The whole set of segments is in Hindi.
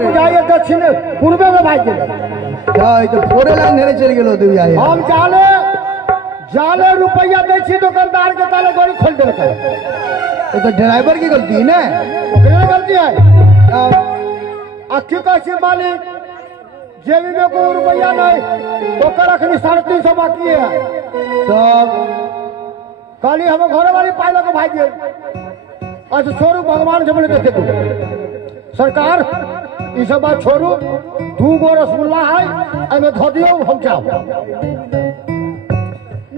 जाइए दक्षिण पूर्व में भाग गेल तो फोरे लाइन धरे चल गेलो तू आए हम जाले जाले रुपया दै छी दुकानदार के ताले गाड़ी खोल देलकै तो ड्राइवर की गलती है ना ओकरे गलती है अखी का से मालिक जेबी में को रुपया नहीं ओकर अखनी 350 बाकी है तो काली हम घर वाली पाइलो के भाग गेल अच्छा छोड़ू भगवान से बोले देखे तू सरकार ये सब बात छोड़ू 2 गो रसगुल्ला है एमे धो दियो हम जाओ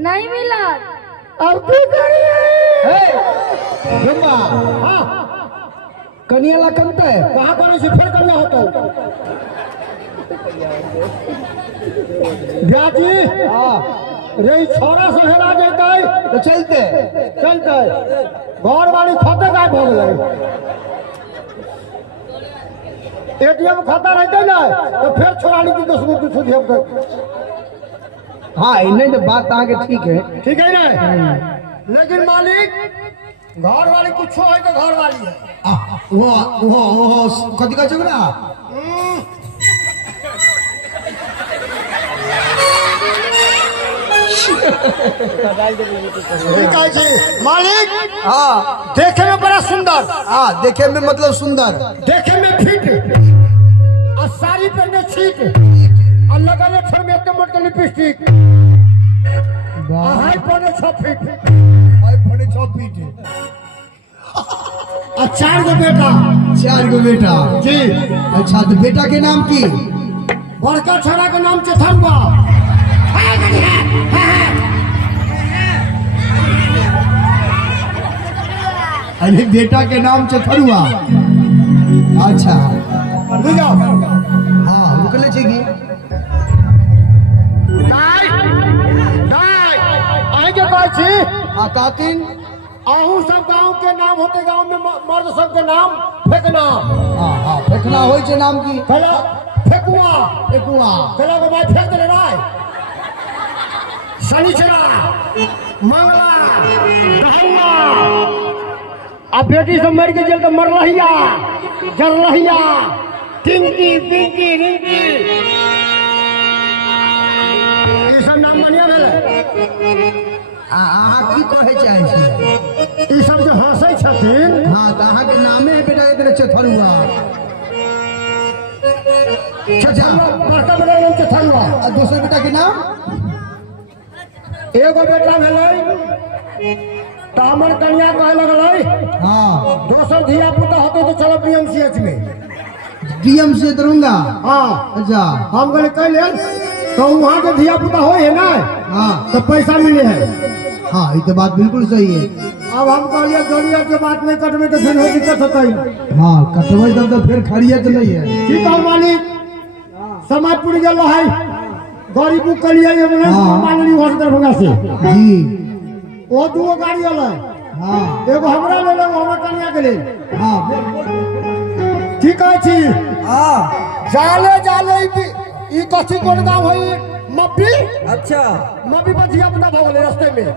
नहीं मिला अब की करिए जम्मा हां कनियाला कमता है कहां पर से फिर करिया होतो ब्याजी हां रे छोरा से हेरा जेतै तो चलते घर वाली खाता गायब हो गेलै एटीएम खाता रहते ना तो फिर छोड़ा ली 10 गो कुछ दिया हाँ इन्हें तो बात आगे ठीक है ना लेकिन मालिक घर वाली कुछ हो तो घर वाली है वो कथी का चुगना मालिक हाँ देखे में बड़ा सुंदर हाँ देखे में मतलब सुंदर देखे में फिट और साड़ी पहने छीट और लगाने छर में एकदम मोटे लिपस्टिक हाई पौने 6 फीट पौने 6 फीट और 4 गो बेटा 4 गो बेटा जी अच्छा तो बेटा के नाम की बड़का छोरा के नाम चथरुआ अरे बेटा के नाम चथरुआ अच्छा बुझाओ हाँ रुकले छेगी दाई दाई आए के कहै छी हाँ कातिन आहू सब गांव के नाम होते गांव में मर्द सब के नाम फेंकना हाँ हाँ फेंकना होय छे नाम की पहला फेकुआ फेकुआ पहला के बाद फेंक देले राय शनिचरा मंगला दहला अब बेटी सब मर के जेल तो मरलहिया जरलहिया टिंकी पिंकी रिंकी ये सब नाम मानिया भेले अहाँ की कहे चाहे छी ये सब जो हंसै छथिन हाँ तो अहाँ के नामे है बेटा के चथरुआ अच्छा बड़का बेटा नाम चथरुआ और दूसरे बेटा के नाम एगो बेटा भेलै तो हमर कन्या कहे लगलै हाँ दोसर धिया पुता होते तो चलो पीएमसीएच में डीएम से दरूंगा हाँ अच्छा हम कहले कहले तो वहाँ के धिया पुता हो है ना हाँ तो पैसा मिले है हाँ ये तो बात बिल्कुल सही है अब हम कहलिए गड़िया के बात नहीं कटबे तो फिर हो दिक्कत होतै हाँ कटबै तब तो फिर खड़िया तो नहीं है की कहू मालिक समय पूरी गेल है गाड़ी बुक करिए एम्बुलेंस हाँ। मांगली वहाँ दरभंगा से जी वो 2 गो गाड़ी अलै हाँ एगो हमरा ले लो हमरा कन्या के लेल हाँ की कहै छी हाँ जाले जाले ई कथी कोन गाँव है मब्बी अच्छा मब्बी पर धिया पुता भऽ गेलै रास्ते में